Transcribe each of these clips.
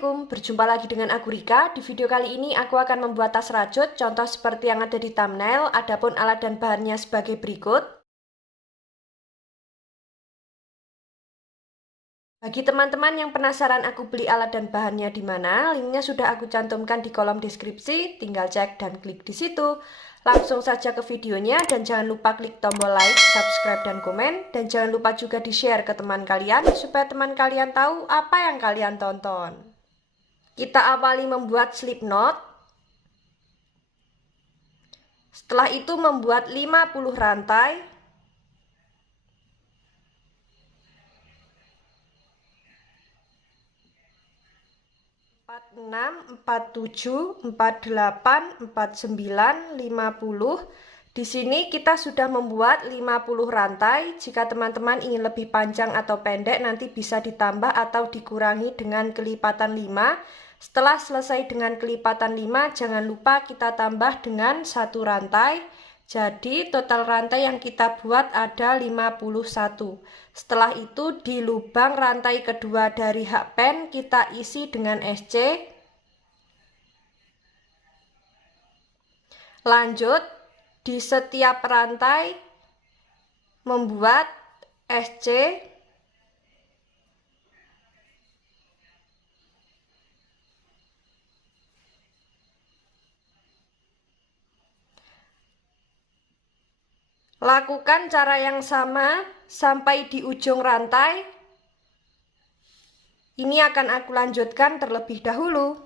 Assalamualaikum, berjumpa lagi dengan aku Rika. Di video kali ini aku akan membuat tas rajut, contoh seperti yang ada di thumbnail, adapun alat dan bahannya sebagai berikut. Bagi teman-teman yang penasaran aku beli alat dan bahannya di mana, linknya sudah aku cantumkan di kolom deskripsi, tinggal cek dan klik di situ. Langsung saja ke videonya dan jangan lupa klik tombol like, subscribe, dan komen. Dan jangan lupa juga di-share ke teman kalian supaya teman kalian tahu apa yang kalian tonton. Kita awali membuat slip knot. Setelah itu membuat 50 rantai. 46, 47, 48, 49, 50. Di sini kita sudah membuat 50 rantai. Jika teman-teman ingin lebih panjang atau pendek, nanti bisa ditambah atau dikurangi dengan kelipatan 5. Setelah selesai dengan kelipatan 5, jangan lupa kita tambah dengan 1 rantai. Jadi total rantai yang kita buat ada 51. Setelah itu di lubang rantai kedua dari hakpen kita isi dengan SC. Lanjut di setiap rantai membuat SC. Lakukan cara yang sama sampai di ujung rantai. Ini akan aku lanjutkan terlebih dahulu.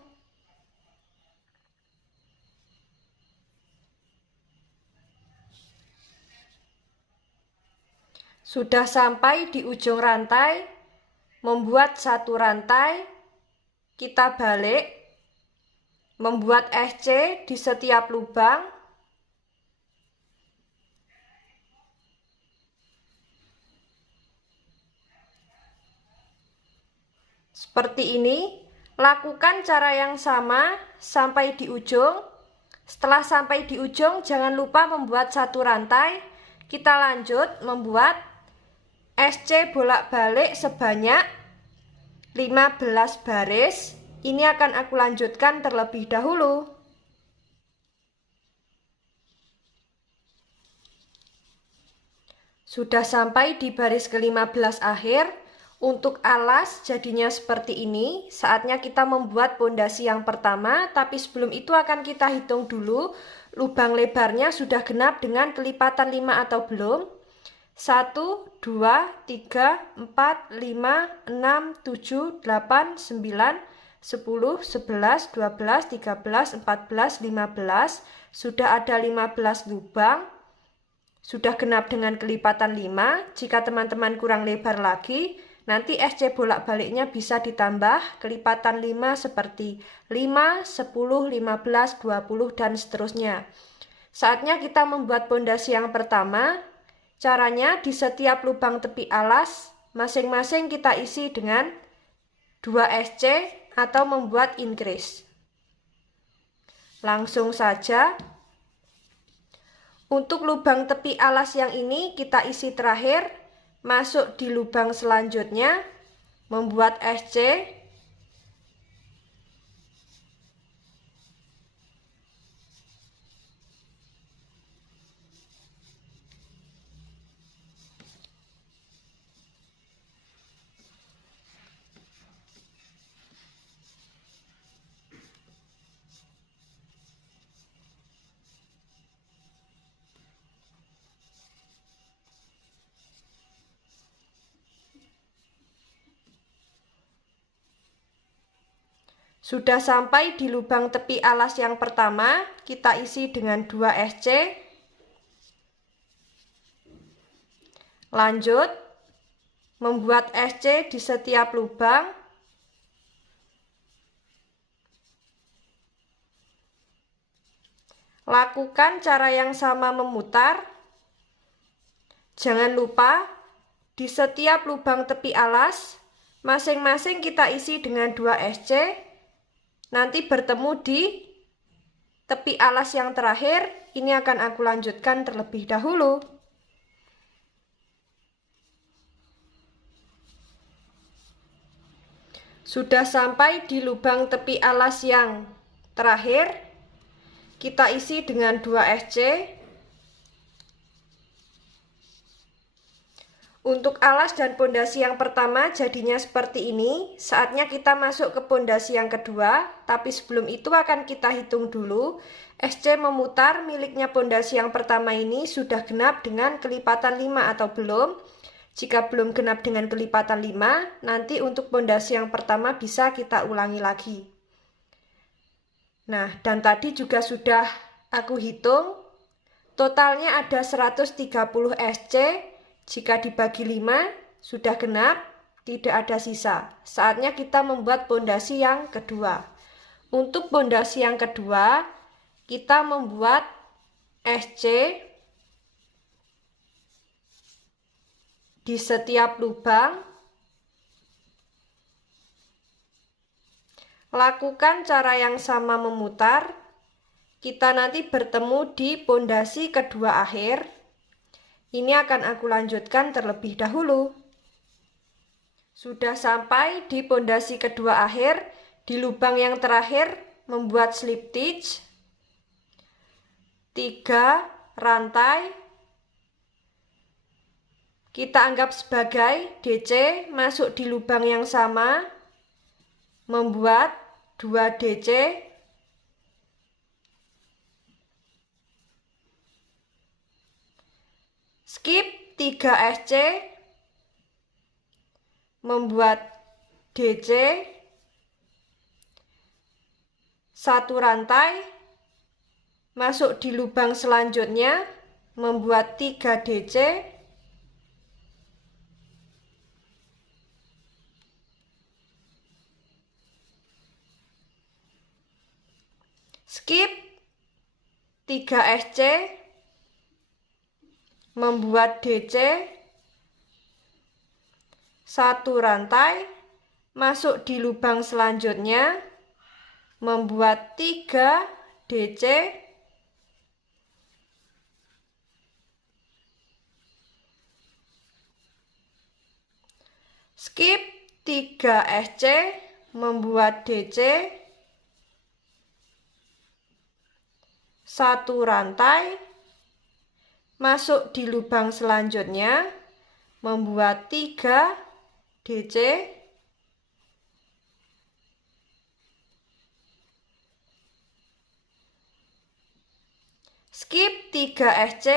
Sudah sampai di ujung rantai, membuat 1 rantai, kita balik, membuat SC di setiap lubang. Seperti ini, lakukan cara yang sama sampai di ujung. Setelah sampai di ujung, jangan lupa membuat 1 rantai. Kita lanjut membuat SC bolak-balik sebanyak 15 baris. Ini akan aku lanjutkan terlebih dahulu. Sudah sampai di baris ke-15 akhir. Untuk alas jadinya seperti ini. Saatnya kita membuat pondasi yang pertama, tapi sebelum itu akan kita hitung dulu lubang lebarnya sudah genap dengan kelipatan 5 atau belum. 1, 2, 3, 4, 5, 6, 7, 8, 9, 10, 11, 12, 13, 14, 15. Sudah ada 15 lubang. Sudah genap dengan kelipatan 5. Jika teman-teman kurang lebar lagi, nanti SC bolak-baliknya bisa ditambah kelipatan 5 seperti 5, 10, 15, 20, dan seterusnya. Saatnya kita membuat pondasi yang pertama. Caranya di setiap lubang tepi alas, masing-masing kita isi dengan 2 SC atau membuat increase. Langsung saja. Untuk lubang tepi alas yang ini kita isi terakhir. Masuk di lubang selanjutnya, membuat SC. Sudah sampai di lubang tepi alas yang pertama, kita isi dengan 2 SC. Lanjut, membuat SC di setiap lubang. Lakukan cara yang sama memutar. Jangan lupa, di setiap lubang tepi alas, masing-masing kita isi dengan 2 SC. Nanti bertemu di tepi alas yang terakhir. Ini akan aku lanjutkan terlebih dahulu. Sudah sampai di lubang tepi alas yang terakhir, kita isi dengan 2 SC. Untuk alas dan pondasi yang pertama jadinya seperti ini. Saatnya kita masuk ke pondasi yang kedua, tapi sebelum itu akan kita hitung dulu. SC memutar miliknya pondasi yang pertama ini sudah genap dengan kelipatan 5 atau belum. Jika belum genap dengan kelipatan 5, nanti untuk pondasi yang pertama bisa kita ulangi lagi. Nah, dan tadi juga sudah aku hitung, totalnya ada 130 SC. Jika dibagi 5, sudah genap, tidak ada sisa. Saatnya kita membuat pondasi yang kedua. Untuk pondasi yang kedua, kita membuat SC di setiap lubang. Lakukan cara yang sama memutar. Kita nanti bertemu di pondasi kedua akhir. Ini akan aku lanjutkan terlebih dahulu. Sudah sampai di pondasi kedua akhir, di lubang yang terakhir membuat slip stitch 3 rantai. Kita anggap sebagai DC, masuk di lubang yang sama, membuat 2 DC. Skip 3 SC, membuat DC 1 rantai, masuk di lubang selanjutnya, membuat 3 DC, skip 3 SC, membuat DC 1 rantai, masuk di lubang selanjutnya, membuat 3 DC, skip 3 SC, membuat DC 1 rantai, masuk di lubang selanjutnya, membuat 3 DC, skip 3 SC,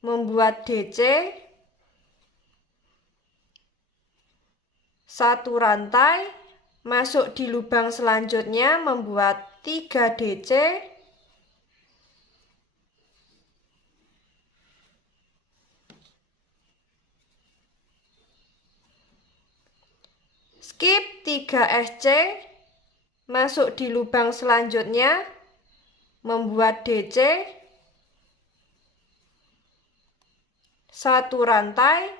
membuat DC 1 rantai, masuk di lubang selanjutnya, membuat 3 DC, skip 3 SC, masuk di lubang selanjutnya, membuat DC 1 rantai,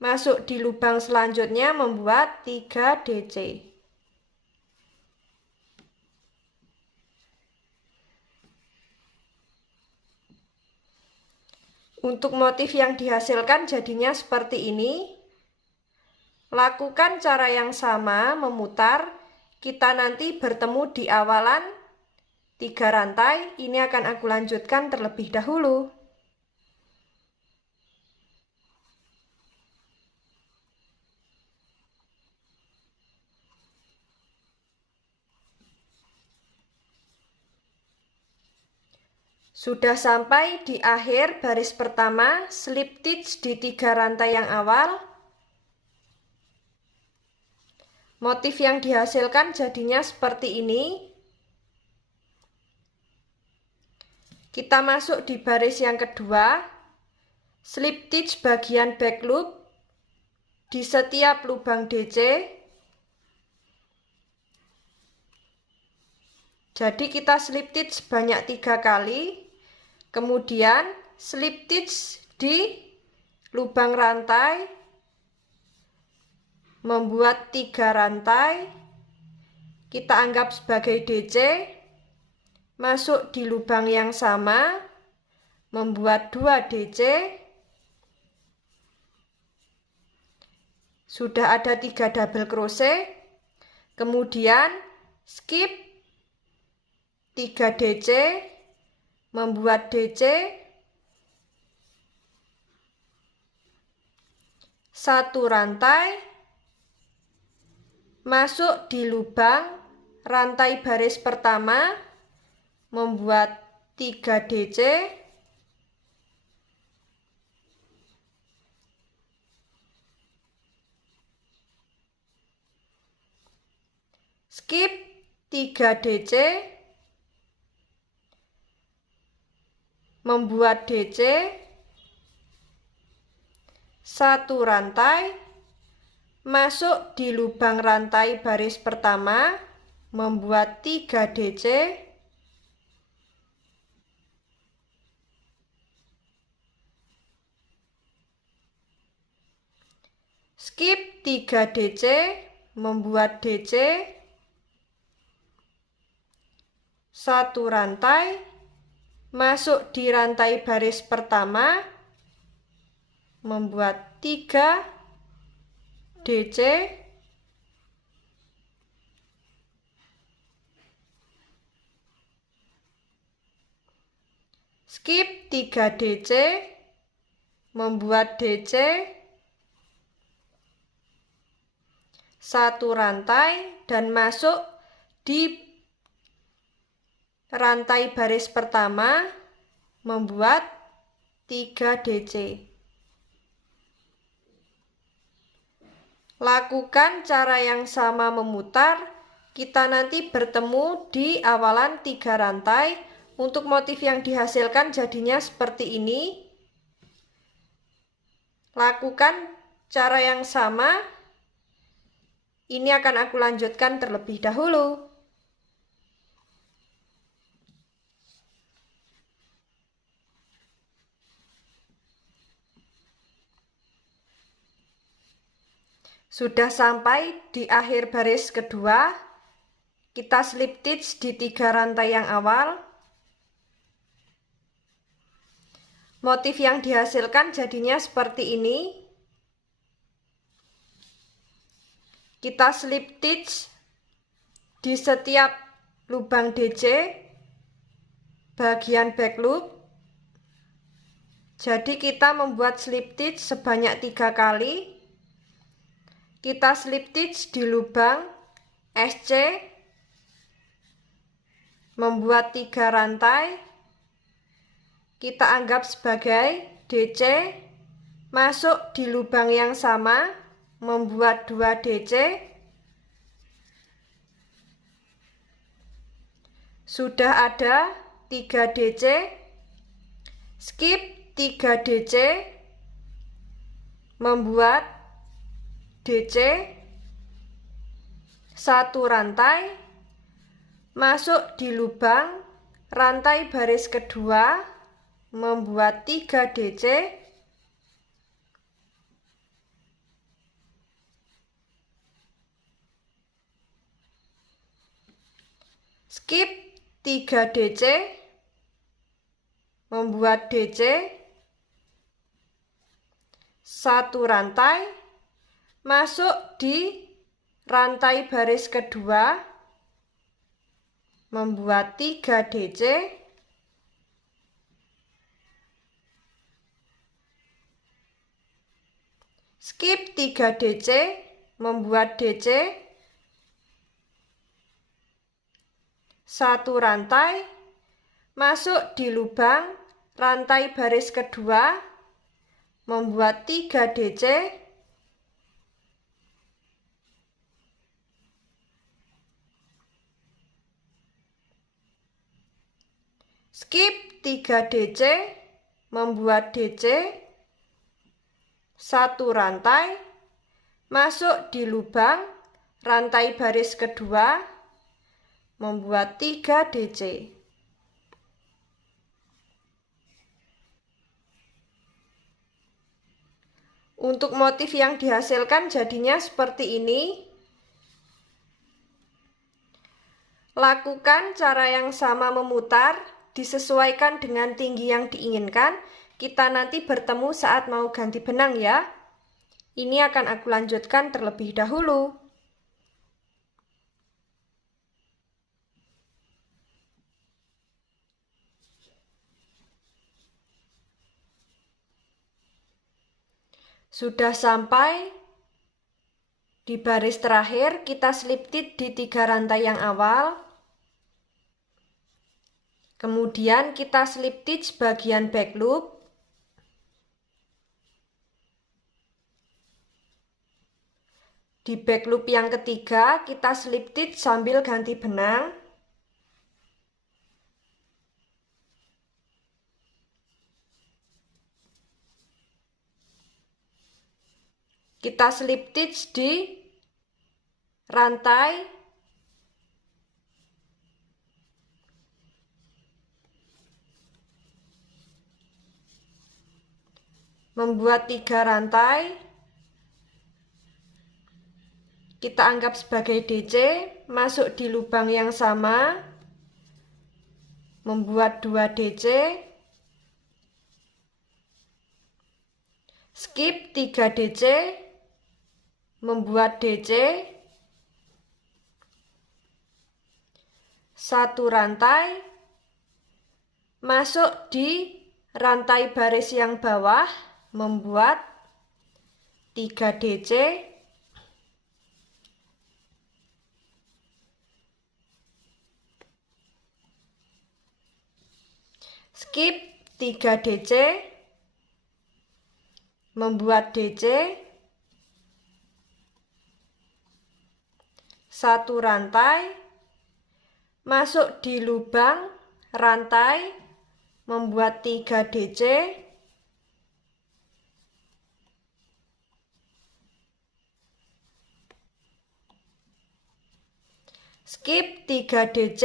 masuk di lubang selanjutnya, membuat 3 DC. Untuk motif yang dihasilkan jadinya seperti ini. Lakukan cara yang sama memutar. Kita nanti bertemu di awalan 3 rantai. Ini akan aku lanjutkan terlebih dahulu. Sudah sampai di akhir baris pertama, slip stitch di 3 rantai yang awal. Motif yang dihasilkan jadinya seperti ini. Kita masuk di baris yang kedua, slip stitch bagian back loop di setiap lubang DC. Jadi kita slip stitch sebanyak 3 kali, kemudian slip stitch di lubang rantai, membuat 3 rantai, kita anggap sebagai DC, masuk di lubang yang sama, membuat 2 DC, Sudah ada 3 double crochet. Kemudian skip 3 DC, membuat DC, 1 rantai, masuk di lubang rantai baris pertama, membuat 3 DC, skip 3 DC, membuat DC, 1 rantai, masuk di lubang rantai baris pertama, membuat 3 DC, skip 3 DC, membuat DC, 1 rantai, masuk di rantai baris pertama, membuat 3 DC, skip 3 DC, membuat DC, 1 rantai dan masuk di rantai baris pertama, membuat 3 DC. Lakukan cara yang sama memutar. Kita nanti bertemu di awalan 3 rantai. Untuk motif yang dihasilkan jadinya seperti ini. Lakukan cara yang sama. Ini akan aku lanjutkan terlebih dahulu. Sudah sampai di akhir baris kedua. Kita slip stitch di 3 rantai yang awal. Motif yang dihasilkan jadinya seperti ini. Kita slip stitch di setiap lubang DC bagian back loop. Jadi kita membuat slip stitch sebanyak 3 kali. Kita slip stitch di lubang SC, membuat 3 rantai. Kita anggap sebagai DC, masuk di lubang yang sama, membuat 2 DC. Sudah ada 3 DC, skip 3 DC, membuat DC, 1 rantai, masuk di lubang rantai baris kedua, membuat 3 DC, skip 3 DC, membuat DC, 1 rantai, masuk di rantai baris kedua, membuat 3 DC, skip 3 DC, membuat DC, 1 rantai, masuk di lubang rantai baris kedua, membuat 3 DC, skip 3 DC, membuat DC, 1 rantai, masuk di lubang rantai baris kedua, membuat 3 DC. Untuk motif yang dihasilkan jadinya seperti ini. Lakukan cara yang sama memutar, disesuaikan dengan tinggi yang diinginkan. Kita nanti bertemu saat mau ganti benang ya. Ini akan aku lanjutkan terlebih dahulu. Sudah sampai di baris terakhir, kita slip stitch di 3 rantai yang awal. Kemudian kita slip stitch bagian back loop. Di back loop yang ketiga, kita slip stitch sambil ganti benang. Kita slip stitch di rantai membuat 3 rantai. Kita anggap sebagai DC, masuk di lubang yang sama, membuat 2 DC, skip 3 DC, membuat DC, 1 rantai, masuk di rantai baris yang bawah, membuat 3 DC, skip 3 DC, membuat DC, 1 rantai, masuk di lubang rantai, membuat 3 DC, skip 3 DC,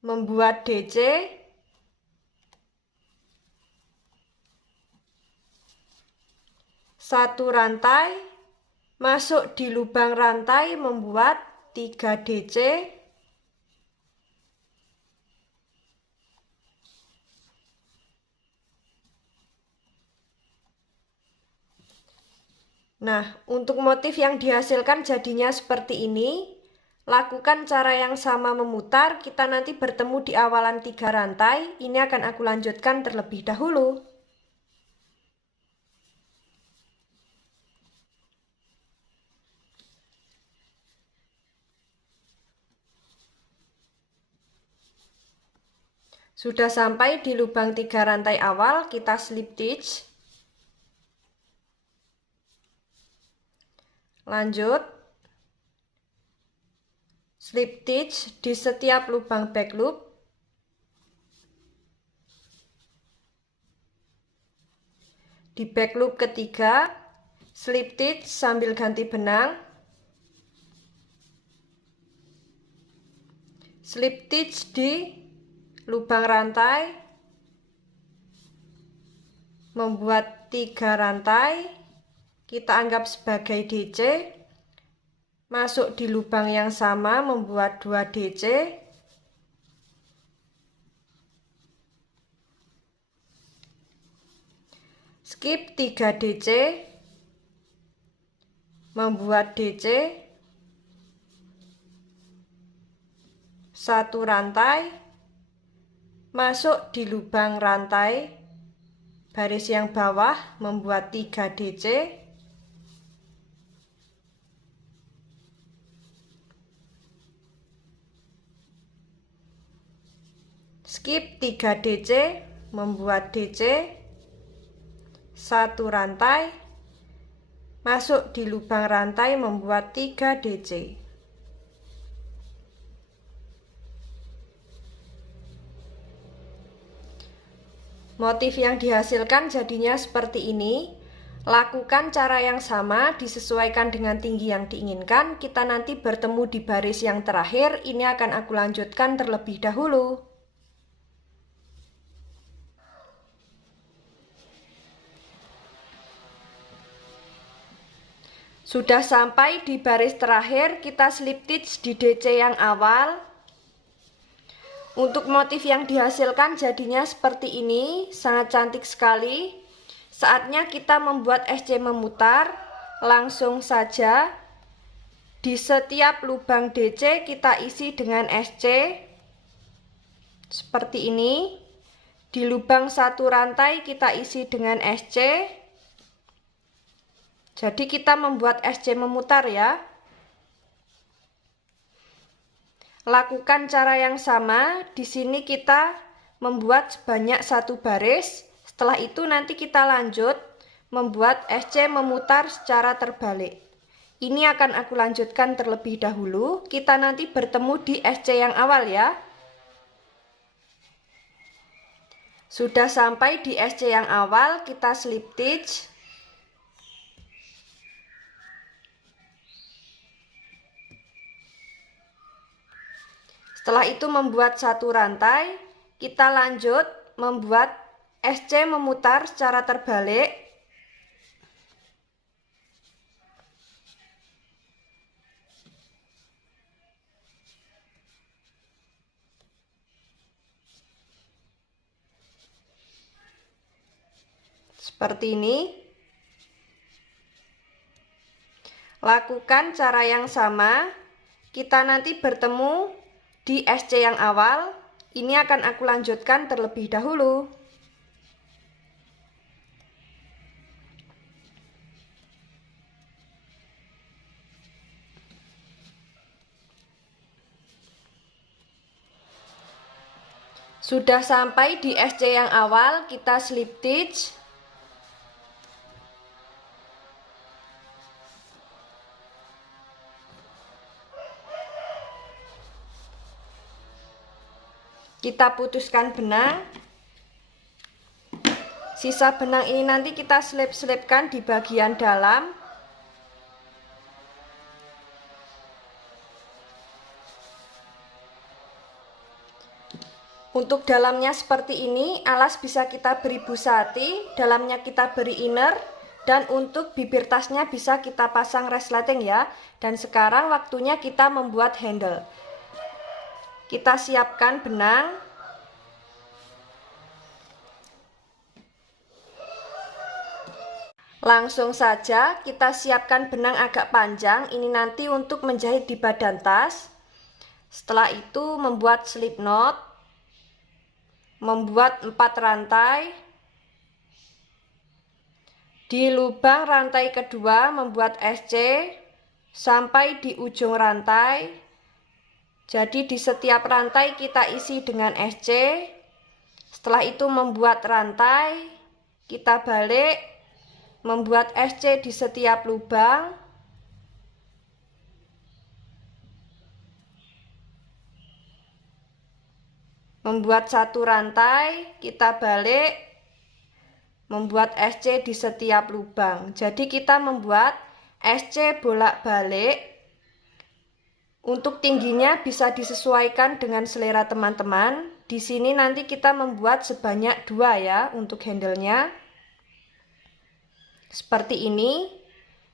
membuat DC, 1 rantai, masuk di lubang rantai, membuat 3 DC, nah, untuk motif yang dihasilkan jadinya seperti ini. Lakukan cara yang sama memutar, kita nanti bertemu di awalan 3 rantai. Ini akan aku lanjutkan terlebih dahulu. Sudah sampai di lubang 3 rantai awal, kita slip stitch. Lanjut, slip stitch di setiap lubang back loop. Di back loop ketiga, slip stitch sambil ganti benang. Slip stitch di lubang rantai, membuat 3 rantai, kita anggap sebagai DC, masuk di lubang yang sama, membuat 2 DC, skip 3 DC, membuat DC, 1 rantai, masuk di lubang rantai baris yang bawah, membuat 3 DC, skip 3 DC, membuat DC, 1 rantai, masuk di lubang rantai, membuat 3 DC. Motif yang dihasilkan jadinya seperti ini. Lakukan cara yang sama, disesuaikan dengan tinggi yang diinginkan. Kita nanti bertemu di baris yang terakhir. Ini akan aku lanjutkan terlebih dahulu. Sudah sampai di baris terakhir, kita slip stitch di DC yang awal. Untuk motif yang dihasilkan jadinya seperti ini, sangat cantik sekali. Saatnya kita membuat SC memutar. Langsung saja di setiap lubang DC kita isi dengan SC seperti ini. Di lubang satu rantai kita isi dengan SC. Jadi kita membuat SC memutar ya. Lakukan cara yang sama. Di sini kita membuat sebanyak satu baris. Setelah itu nanti kita lanjut membuat SC memutar secara terbalik. Ini akan aku lanjutkan terlebih dahulu. Kita nanti bertemu di SC yang awal ya. Sudah sampai di SC yang awal, kita slip stitch. Setelah itu membuat satu rantai, kita lanjut membuat SC memutar secara terbalik. Seperti ini. Lakukan cara yang sama. Kita nanti bertemu di SC yang awal. Ini akan aku lanjutkan terlebih dahulu. Sudah sampai di SC yang awal, kita slip stitch. Kita putuskan benang. Sisa benang ini nanti kita selip-selipkan di bagian dalam. Untuk dalamnya seperti ini, alas bisa kita beri busati, dalamnya kita beri inner, dan untuk bibir tasnya bisa kita pasang resleting ya. Dan sekarang waktunya kita membuat handle. Kita siapkan benang. Langsung saja kita siapkan benang agak panjang. Ini nanti untuk menjahit di badan tas. Setelah itu membuat slip knot. Membuat 4 rantai. Di lubang rantai kedua membuat SC sampai di ujung rantai. Jadi di setiap rantai kita isi dengan SC. Setelah itu membuat rantai, kita balik, membuat SC di setiap lubang. Membuat satu rantai, kita balik, membuat SC di setiap lubang. Jadi kita membuat SC bolak-balik. Untuk tingginya bisa disesuaikan dengan selera teman-teman. Di sini nanti kita membuat sebanyak 2 ya untuk handle-nya. Seperti ini.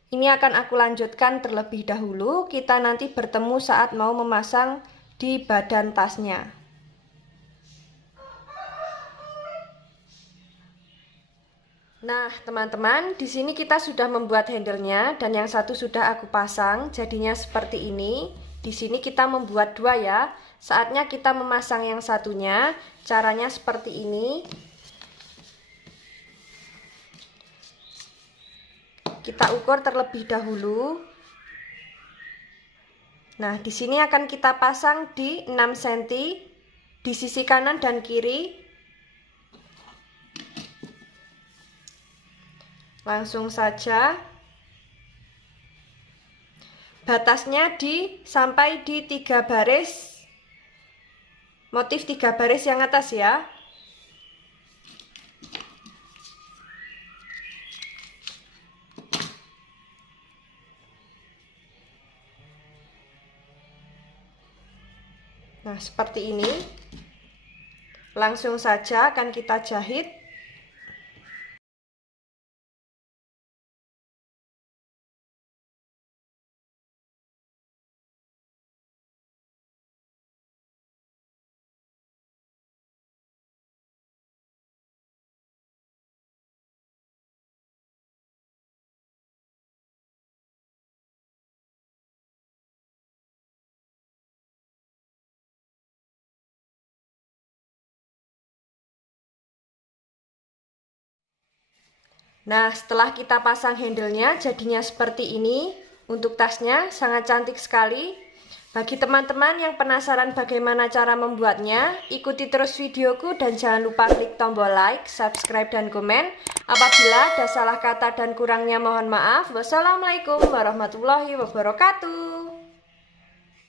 Ini akan aku lanjutkan terlebih dahulu. Kita nanti bertemu saat mau memasang di badan tasnya. Nah, teman-teman, di sini kita sudah membuat handle-nya dan yang satu sudah aku pasang, jadinya seperti ini. Di sini kita membuat 2 ya. Saatnya kita memasang yang satunya. Caranya seperti ini. Kita ukur terlebih dahulu. Nah, di sini akan kita pasang di 6 cm di sisi kanan dan kiri. Langsung saja. Batasnya sampai di 3 baris. Motif 3 baris yang atas ya. Nah, seperti ini. Langsung saja akan kita jahit. Nah, setelah kita pasang handle-nya jadinya seperti ini. Untuk tasnya sangat cantik sekali. Bagi teman-teman yang penasaran bagaimana cara membuatnya, ikuti terus videoku dan jangan lupa klik tombol like, subscribe, dan komen. Apabila ada salah kata dan kurangnya mohon maaf. Wassalamualaikum warahmatullahi wabarakatuh.